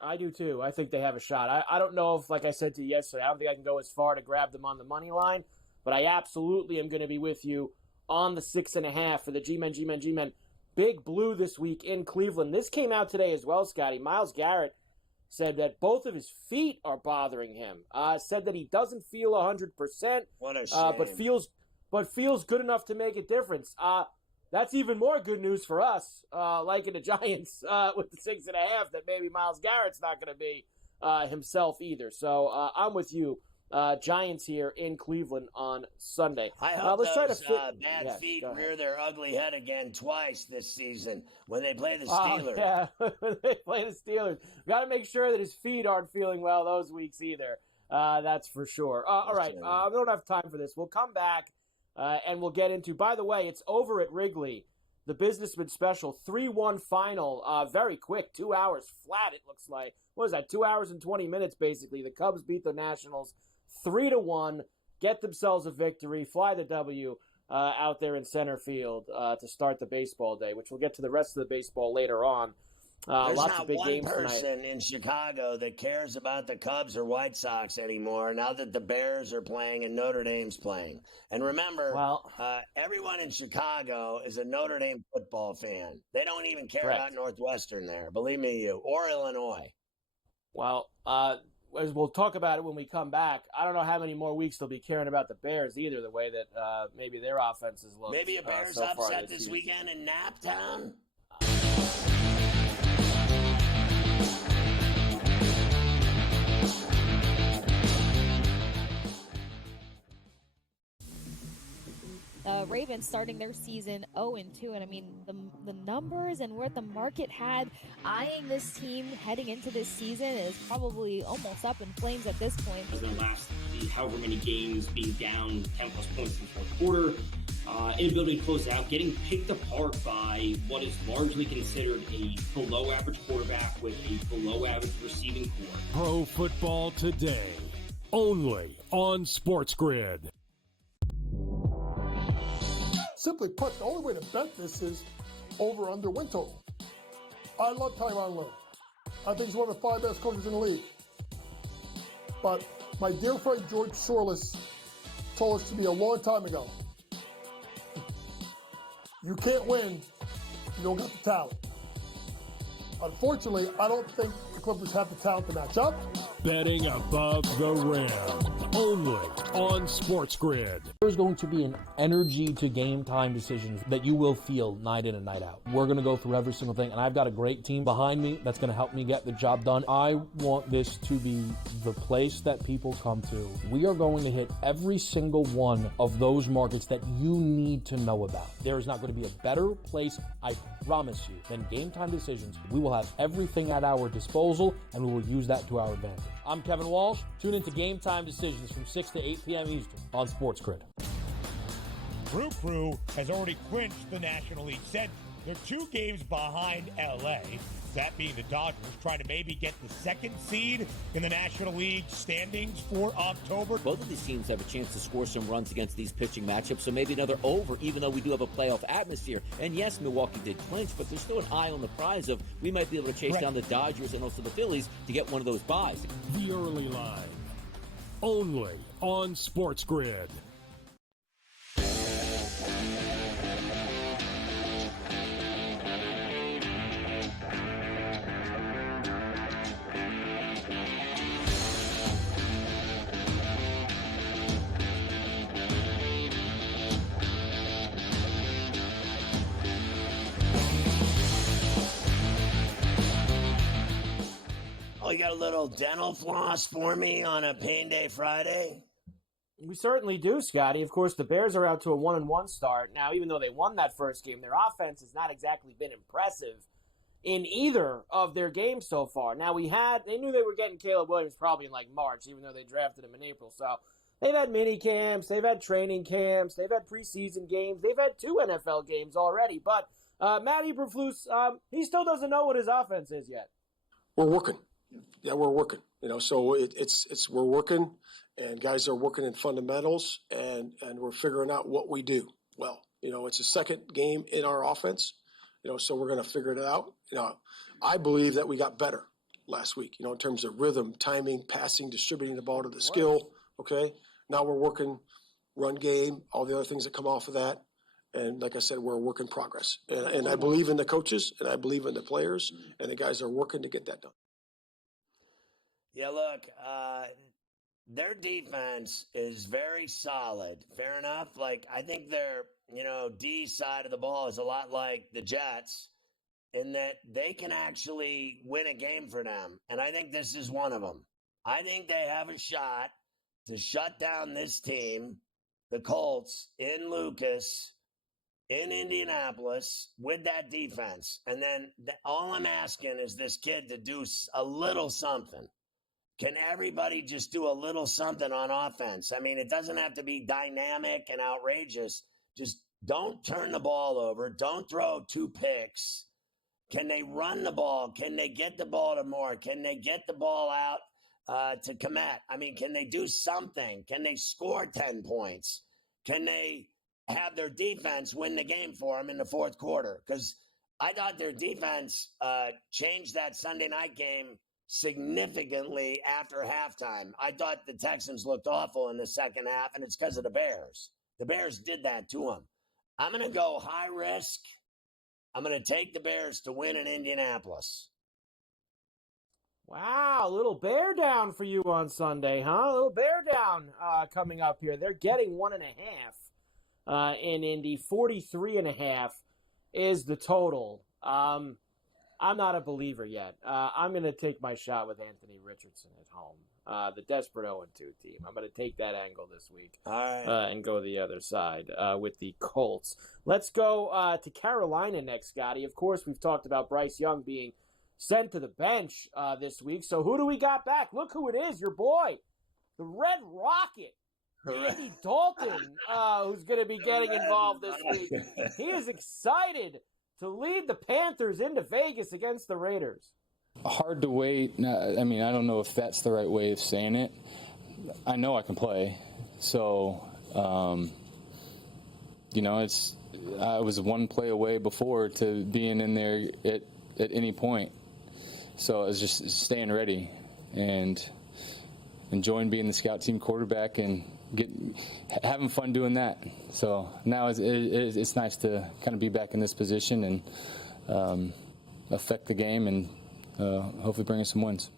I do too. I think they have a shot. I don't know if, like I said to you yesterday, I don't think I can go as far to grab them on the money line, but I absolutely am going to be with you on the 6.5 for the G-Men. Big Blue this week in Cleveland. This came out today as well, Scotty. Myles Garrett said that both of his feet are bothering him. Said that he doesn't feel 100%. What a shame. But feels good enough to make a difference. That's even more good news for us, liking the Giants with the 6.5, that maybe Myles Garrett's not going to be himself either. So I'm with you. Giants here in Cleveland on Sunday. I hope those bad feet rear their ugly head again twice this season when they play the Steelers. Yeah, when they play the Steelers. We've got to make sure that his feet aren't feeling well those weeks either. That's for sure. All right, we don't have time for this. We'll come back. And we'll get into, by the way, it's over at Wrigley, the Businessman Special, 3-1 final, very quick, 2 hours flat, it looks like. What is that, 2 hours and 20 minutes, basically. The Cubs beat the Nationals 3-1, get themselves a victory, fly the W out there in center field to start the baseball day, which we'll get to the rest of the baseball later on. There's lots not of big one games person tonight. in Chicago that cares about the Cubs or White Sox anymore now that the Bears are playing and Notre Dame's playing. And remember, everyone in Chicago is a Notre Dame football fan. They don't even care about Northwestern there, believe me, or Illinois. Well, as we'll talk about it when we come back, I don't know how many more weeks they'll be caring about the Bears either, the way that maybe their offenses look. Maybe a Bears so upset this weekend in Naptown? Ravens starting their season 0-2, and the numbers and what the market had eyeing this team heading into this season is probably almost up in flames at this point. It's going to last however many games, being down 10 plus points in the fourth quarter, inability to close out, getting picked apart by what is largely considered a below average quarterback with a below average receiving core. Pro Football Today, only on SportsGrid. Simply put, the only way to bet this is over under win total. I love Tyronn Lue. I think he's one of the 5 best coaches in the league. But my dear friend George Sorless told us to be a long time ago. You can't win if you don't got the talent. Unfortunately, I don't think the Clippers have the talent to match up. Betting above the rim, only on SportsGrid. There's going to be an energy to game time decisions that you will feel night in and night out. We're going to go through every single thing, and I've got a great team behind me that's going to help me get the job done. I want this to be the place that people come to. We are going to hit every single one of those markets that you need to know about. There is not going to be a better place, I promise you, than game time decisions. We will have everything at our disposal, and we will use that to our advantage. I'm Kevin Walsh. Tune into Game Time Decisions from 6 to 8 p.m. Eastern on SportsGrid. Crew has already clinched the National League. Said they're 2 games behind LA, that being the Dodgers, trying to maybe get the 2nd seed in the National League standings for October. Both of these teams have a chance to score some runs against these pitching matchups, so maybe another over, even though we do have a playoff atmosphere. And yes, Milwaukee did clinch, but there's still an eye on the prize of we might be able to chase down the Dodgers and also the Phillies to get one of those buys. The early line, only on SportsGrid. Oh, you got a little dental floss for me on a Pain Day Friday? We certainly do, Scotty. Of course, the Bears are out to a 1-1 start. Now, even though they won that first game, their offense has not exactly been impressive in either of their games so far. Now, they knew they were getting Caleb Williams probably in like March, even though they drafted him in April. So they've had mini camps, they've had training camps, they've had preseason games, they've had 2 NFL games already. But Matt Eberflus, he still doesn't know what his offense is yet. We're working. Yeah, we're working. So it's we're working, and guys are working in fundamentals, and we're figuring out what we do well. It's a second game in our offense. So we're going to figure it out. I believe that we got better last week. In terms of rhythm, timing, passing, distributing the ball to the skill. Okay, now we're working run game, all the other things that come off of that. And like I said, we're a work in progress. And I believe in the coaches, and I believe in the players, and the guys are working to get that done. Yeah, look, their defense is very solid. Fair enough. Like, I think their, D side of the ball is a lot like the Jets in that they can actually win a game for them. And I think this is one of them. I think they have a shot to shut down this team, the Colts, in Lucas, in Indianapolis, with that defense. And then all I'm asking is this kid to do a little something. Can everybody just do a little something on offense? I mean, it doesn't have to be dynamic and outrageous. Just don't turn the ball over. Don't throw 2 picks. Can they run the ball? Can they get the ball to Moore? Can they get the ball out to Kmet? I mean, can they do something? Can they score 10 points? Can they have their defense win the game for them in the fourth quarter? Because I thought their defense changed that Sunday night game significantly after halftime. I thought the Texans looked awful in the second half, and it's because of the Bears. The Bears did that to them. I'm going to go high risk. I'm going to take the Bears to win in Indianapolis. Wow, a little bear down for you on Sunday, huh? A little bear down coming up here. They're getting 1.5 in Indy. 43.5 is the total. I'm not a believer yet. I'm going to take my shot with Anthony Richardson at home, the desperate 0-2 team. I'm going to take that angle this week and go the other side with the Colts. Let's go to Carolina next, Scotty. Of course, we've talked about Bryce Young being sent to the bench this week. So who do we got back? Look who it is, your boy, the Red Rocket. Andy Dalton, who's going to be getting involved this week. He is excited to lead the Panthers into Vegas against the Raiders. Hard to wait. I mean, I don't know if that's the right way of saying it. I know I can play. So, I was one play away before to being in there at any point. So I was just staying ready. And enjoying being the scout team quarterback and having fun doing that. So now it's nice to kind of be back in this position and affect the game and hopefully bring us some wins.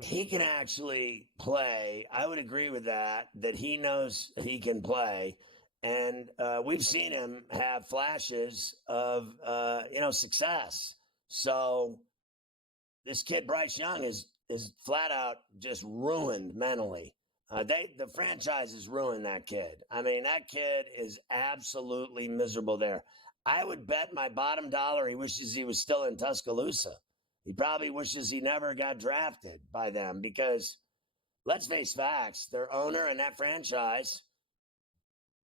He can actually play. I would agree with that he knows he can play. And we've seen him have flashes of, success. So this kid, Bryce Young, is flat out just ruined mentally. The franchise has ruined that kid. I mean, that kid is absolutely miserable there. I would bet my bottom dollar he wishes he was still in Tuscaloosa. He probably wishes he never got drafted by them because, let's face facts, their owner and that franchise,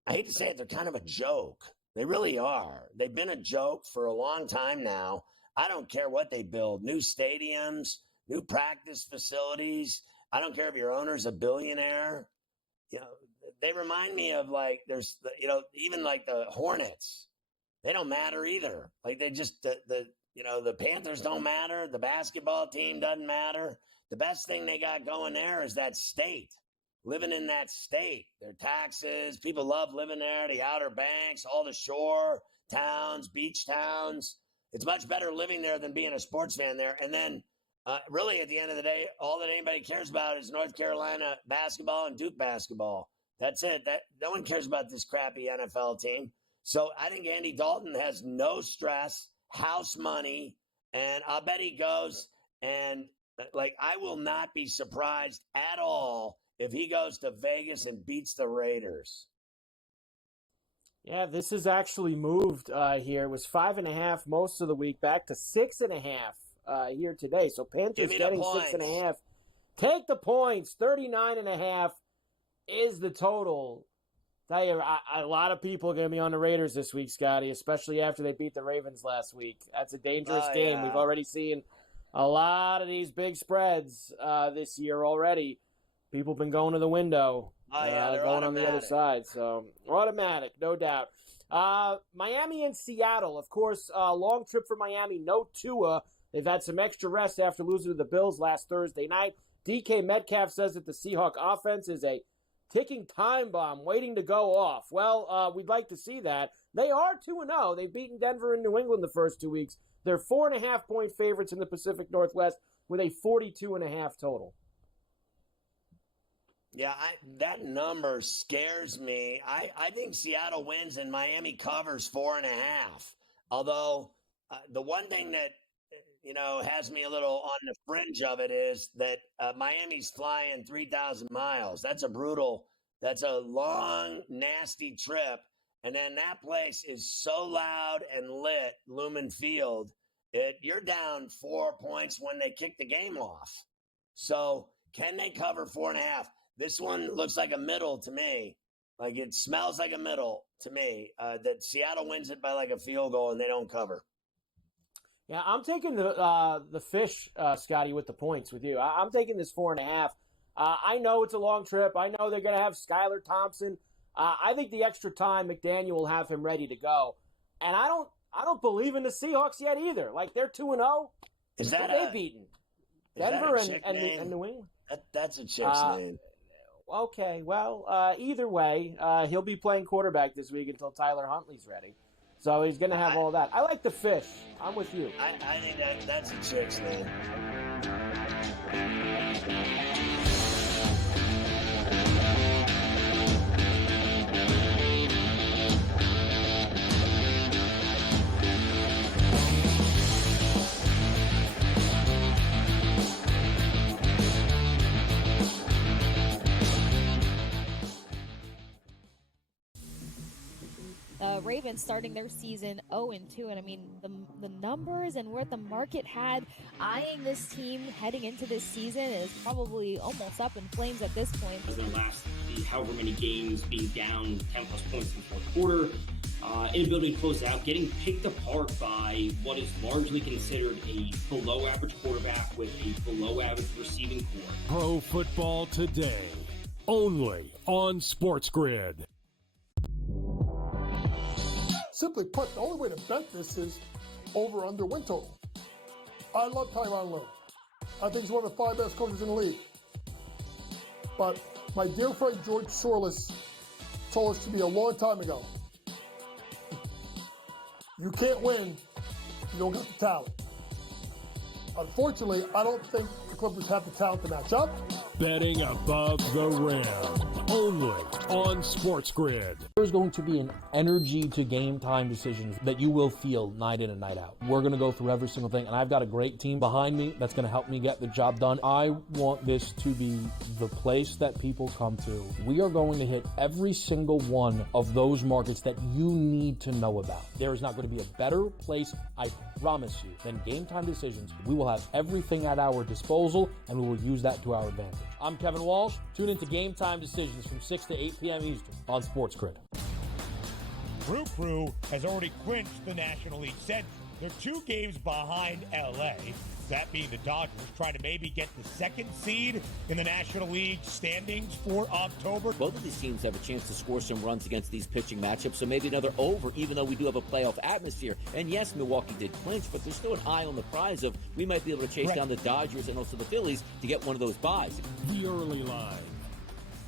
I hate to say it, they're kind of a joke. They really are. They've been a joke for a long time now. I don't care what they build, new stadiums, new practice facilities. I don't care if your owner's a billionaire. They remind me of even like the Hornets. They don't matter either. Like they just, the Panthers don't matter. The basketball team doesn't matter. The best thing they got going there is that state. Living in that state, their taxes, people love living there, the Outer Banks, all the shore towns, beach towns. It's much better living there than being a sports fan there. And then really at the end of the day, all that anybody cares about is North Carolina basketball and Duke basketball. That's it. No one cares about this crappy NFL team. So I think Andy Dalton has no stress, house money, and I'll bet he goes and I will not be surprised at all if he goes to Vegas and beats the Raiders. Yeah, this has actually moved here. It was 5.5 most of the week, back to 6.5 here today. So Panthers getting 6.5. Take the points. 39.5 is the total. Tell you, a lot of people are going to be on the Raiders this week, Scotty, especially after they beat the Ravens last week. That's a dangerous game. Yeah. We've already seen a lot of these big spreads this year already. People have been going to the window, going on the other side. So automatic, no doubt. Miami and Seattle, of course, long trip for Miami. No Tua. They've had some extra rest after losing to the Bills last Thursday night. DK Metcalf says that the Seahawk offense is a ticking time bomb waiting to go off. Well, we'd like to see that. They are 2-0. They've beaten Denver and New England the first 2 weeks. They're 4.5-point favorites in the Pacific Northwest with a 42.5 total. Yeah, that number scares me. I think Seattle wins and Miami covers 4.5. Although the one thing that has me a little on the fringe of it is that Miami's flying 3,000 miles. That's a long, nasty trip. And then that place is so loud and lit, Lumen Field, you're down 4 points when they kick the game off. So can they cover 4.5? This one looks like a middle to me. Like it smells like a middle to me. That Seattle wins it by like a field goal and they don't cover. Yeah, I'm taking the fish, Scotty, with the points with you. I'm taking this 4.5. I know it's a long trip. I know they're going to have Skylar Thompson. I think the extra time McDaniel will have him ready to go. And I don't believe in the Seahawks yet either. Like they're 2-0. Is that they beaten Denver and New England? That's a chick's name. Okay, well, either way, he'll be playing quarterback this week until Tyler Huntley's ready. So he's going to have all that. I like the fish. I'm with you. I think that's a chick's name. Ravens starting their season 0-2, and I mean the numbers and where the market had eyeing this team heading into this season is probably almost up in flames at this point. The last however many games being down 10 plus points in the fourth quarter, inability to close out, getting picked apart by what is largely considered a below average quarterback with a below average receiving core. Pro Football Today, only on SportsGrid. Simply put, the only way to bet this is over under win total. I love Tyronn Lue. I think he's one of the 5 best coaches in the league. But my dear friend George Sorlis told us to me a long time ago, you can't win if you don't got the talent. Unfortunately, I don't think the Clippers have the talent to match up. Betting above the rim, only on SportsGrid. There's going to be an energy to game time decisions that you will feel night in and night out. We're going to go through every single thing, and I've got a great team behind me that's going to help me get the job done. I want this to be the place that people come to. We are going to hit every single one of those markets that you need to know about. There is not going to be a better place, I promise you, than Game Time Decisions. We will have everything at our disposal, and we will use that to our advantage. I'm Kevin Walsh. Tune into Game Time Decisions from 6 to 8 p.m. Eastern on SportsGrid. Brew has already clinched the National League Central. They're 2 games behind LA, that being the Dodgers, trying to maybe get the 2nd seed in the National League standings for October. Both of these teams have a chance to score some runs against these pitching matchups, so maybe another over, even though we do have a playoff atmosphere. And yes, Milwaukee did clinch, but there's still an eye on the prize of we might be able to chase down the Dodgers and also the Phillies to get one of those buys. The early line,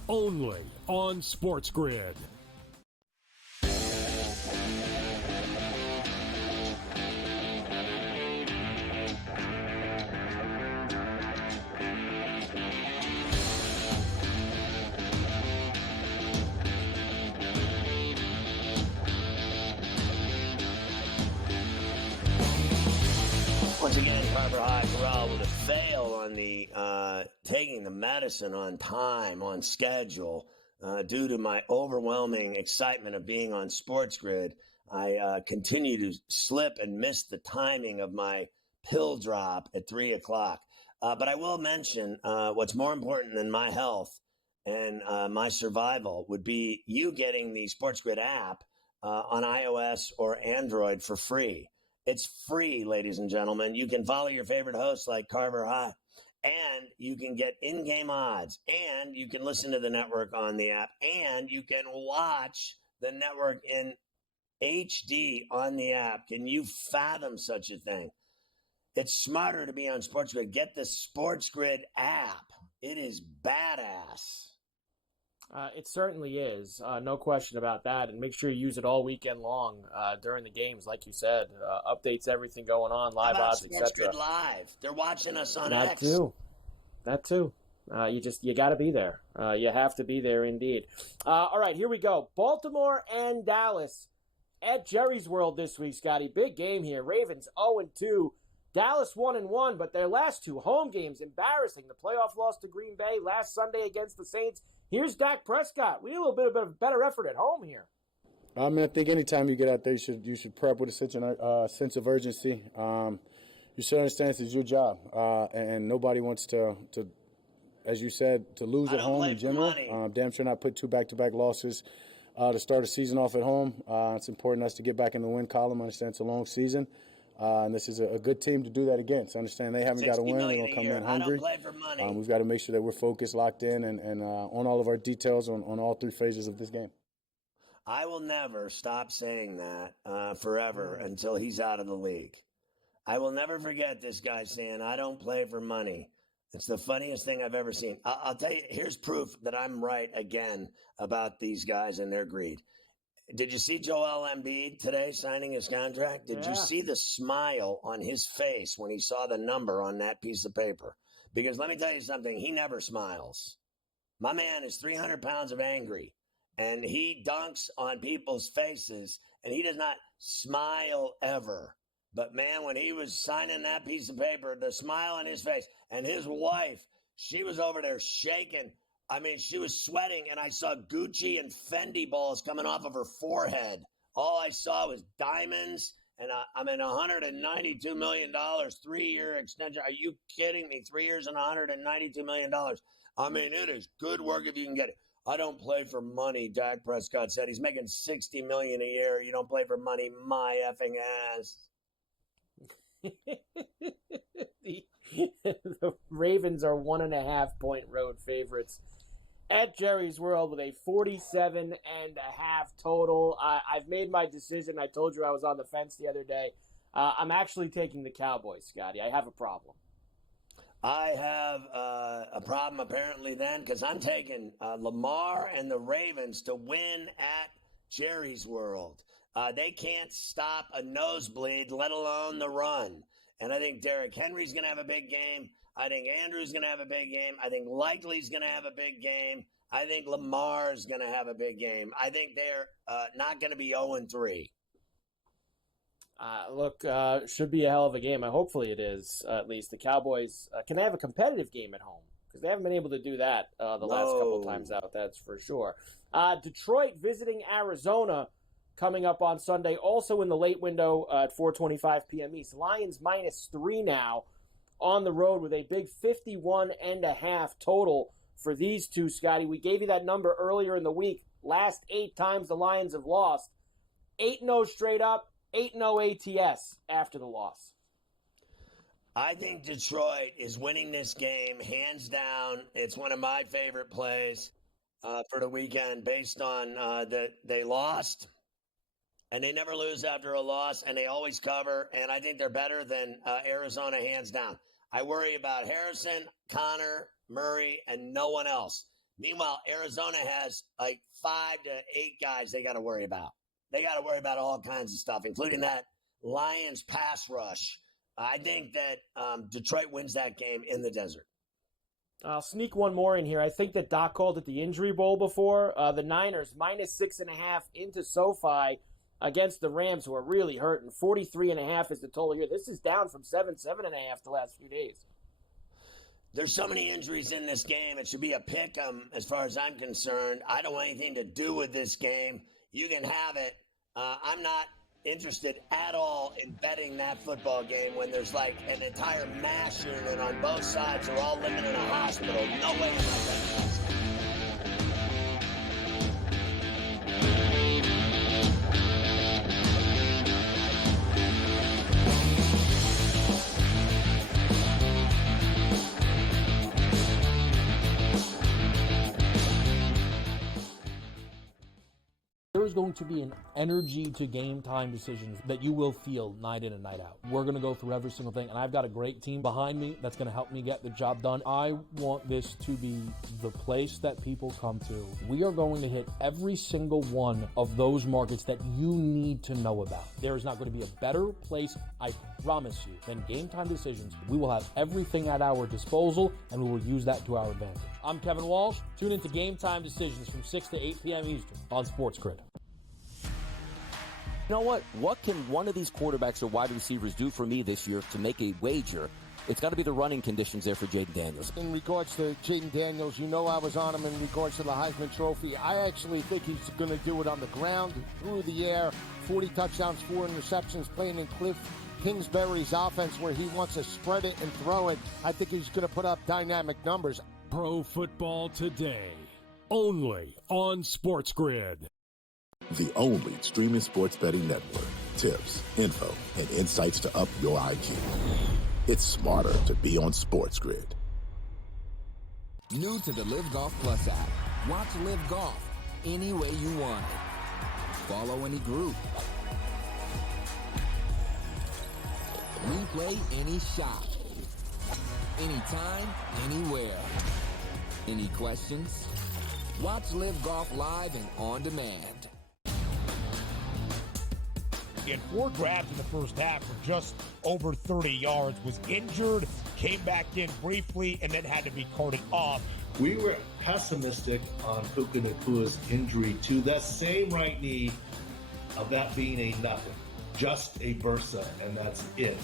only on SportsGrid. Once again, Carver High Corral with a fail on the taking the medicine on time, on schedule, due to my overwhelming excitement of being on SportsGrid. I continue to slip and miss the timing of my pill drop at 3 o'clock. But I will mention what's more important than my health and my survival would be you getting the SportsGrid app on iOS or Android for free. It's free, ladies and gentlemen. You can follow your favorite hosts like Carver High, and you can get in-game odds, and you can listen to the network on the app, and you can watch the network in HD on the app. Can you fathom such a thing? It's smarter to be on SportsGrid. Get the SportsGrid app. It is badass. It certainly is. No question about that. And make sure you use it all weekend long during the games, like you said. Updates, everything going on, live odds, etc. SportsGrid Live. They're watching us on That X. That too. You got to be there. You have to be there indeed. All right, here we go. Baltimore and Dallas at Jerry's World this week, Scotty. Big game here. Ravens 0-2. Dallas 1-1, but their last 2 home games, embarrassing. The playoff loss to Green Bay last Sunday against the Saints. Here's Dak Prescott. We need a little bit of a better effort at home here. I mean, I think anytime you get out there, you should prep with a sense of urgency. You should understand this is your job, and nobody wants to, as you said, to lose at home in general. Damn sure not put 2 back-to-back losses to start a season off at home. It's important us to get back in the win column. I understand it's a long season. And this is a good team to do that against. I understand they haven't got to win. They're going to come in hungry. I don't play for money. We've got to make sure that we're focused, locked in, and on all of our details on all 3 phases of this game. I will never stop saying that forever until he's out of the league. I will never forget this guy saying, I don't play for money. It's the funniest thing I've ever seen. I'll tell you, here's proof that I'm right again about these guys and their greed. Did you see Joel Embiid today signing his contract? Did you see the smile on his face when he saw the number on that piece of paper? Because let me tell you something, he never smiles. My man is 300 pounds of angry, and he dunks on people's faces, and he does not smile ever. But, man, when he was signing that piece of paper, the smile on his face, and his wife, she was over there shaking. I mean, she was sweating, and I saw Gucci and Fendi balls coming off of her forehead. All I saw was diamonds, and I'm in $192 million, 3-year extension. Are you kidding me? 3 years and $192 million. I mean, it is good work if you can get it. I don't play for money, Dak Prescott said. He's making $60 million a year. You don't play for money, my effing ass. The Ravens are 1.5-point road favorites at Jerry's World with a 47.5 total. I've made my decision. I told you I was on the fence the other day. I'm actually taking the Cowboys, Scotty. I have a problem. I have a problem apparently then because I'm taking Lamar and the Ravens to win at Jerry's World. They can't stop a nosebleed, let alone the run. And I think Derrick Henry's going to have a big game. I think Andrew's going to have a big game. I think Likely's going to have a big game. I think Lamar's going to have a big game. I think they're not going to be 0-3. Should be a hell of a game. Hopefully it is, at least. The Cowboys can have a competitive game at home because they haven't been able to do that last couple of times out, that's for sure. Detroit visiting Arizona coming up on Sunday, also in the late window at 4:25 p.m. East. Lions -3 now on the road with a big 51.5 total for these two, Scotty. We gave you that number earlier in the week. Last 8 times the Lions have lost. 8-0 straight up. 8-0 ATS after the loss. I think Detroit is winning this game hands down. It's one of my favorite plays for the weekend based on that they lost, and they never lose after a loss, and they always cover, and I think they're better than Arizona hands down. I worry about Harrison, Connor, Murray, and no one else. Meanwhile, Arizona has like 5 to 8 guys they got to worry about. They got to worry about all kinds of stuff, including that Lions pass rush. I think that Detroit wins that game in the desert. I'll sneak one more in here. I think that Doc called it the Injury Bowl before. The Niners -6.5 into SoFi against the Rams, who are really hurting. 43.5 is the total here. This is down from 7.5 the last few days. There's so many injuries in this game. It should be a pick 'em as far as I'm concerned. I don't want anything to do with this game. You can have it. I'm not interested at all in betting that football game when there's like an entire mass unit on both sides. They're all living in a hospital. No way am I betting this. There is going to be an energy to game time decisions that you will feel night in and night out. We're going to go through every single thing, and I've got a great team behind me that's going to help me get the job done. I want this to be the place that people come to. We are going to hit every single one of those markets that you need to know about. There is not going to be a better place, I promise you, than Game Time Decisions. We will have everything at our disposal, and we will use that to our advantage. I'm Kevin Walsh. Tune into Game Time Decisions from 6 to 8 p.m. Eastern on SportsGrid. You know what? What can one of these quarterbacks or wide receivers do for me this year to make a wager? It's got to be the running conditions there for Jaden Daniels. In regards to Jaden Daniels, you know I was on him in regards to the Heisman Trophy. I actually think he's going to do it on the ground, through the air, 40 touchdowns, 4 interceptions, playing in Cliff Kingsbury's offense where he wants to spread it and throw it. I think he's going to put up dynamic numbers. Pro Football Today, only on SportsGrid. The only streaming sports betting network. Tips, info, and insights to up your IQ. It's smarter to be on SportsGrid. New to the Live Golf Plus app. Watch Live Golf any way you want it. Follow any group. Replay any shot. Anytime, anywhere. Any questions? Watch Live Golf live and on demand. He had 4 grabs in the first half for just over 30 yards, was injured, came back in briefly, and then had to be carted off. We were pessimistic on Puka Nakua's injury to that same right knee, of that being a nothing, just a bursa, and that's it.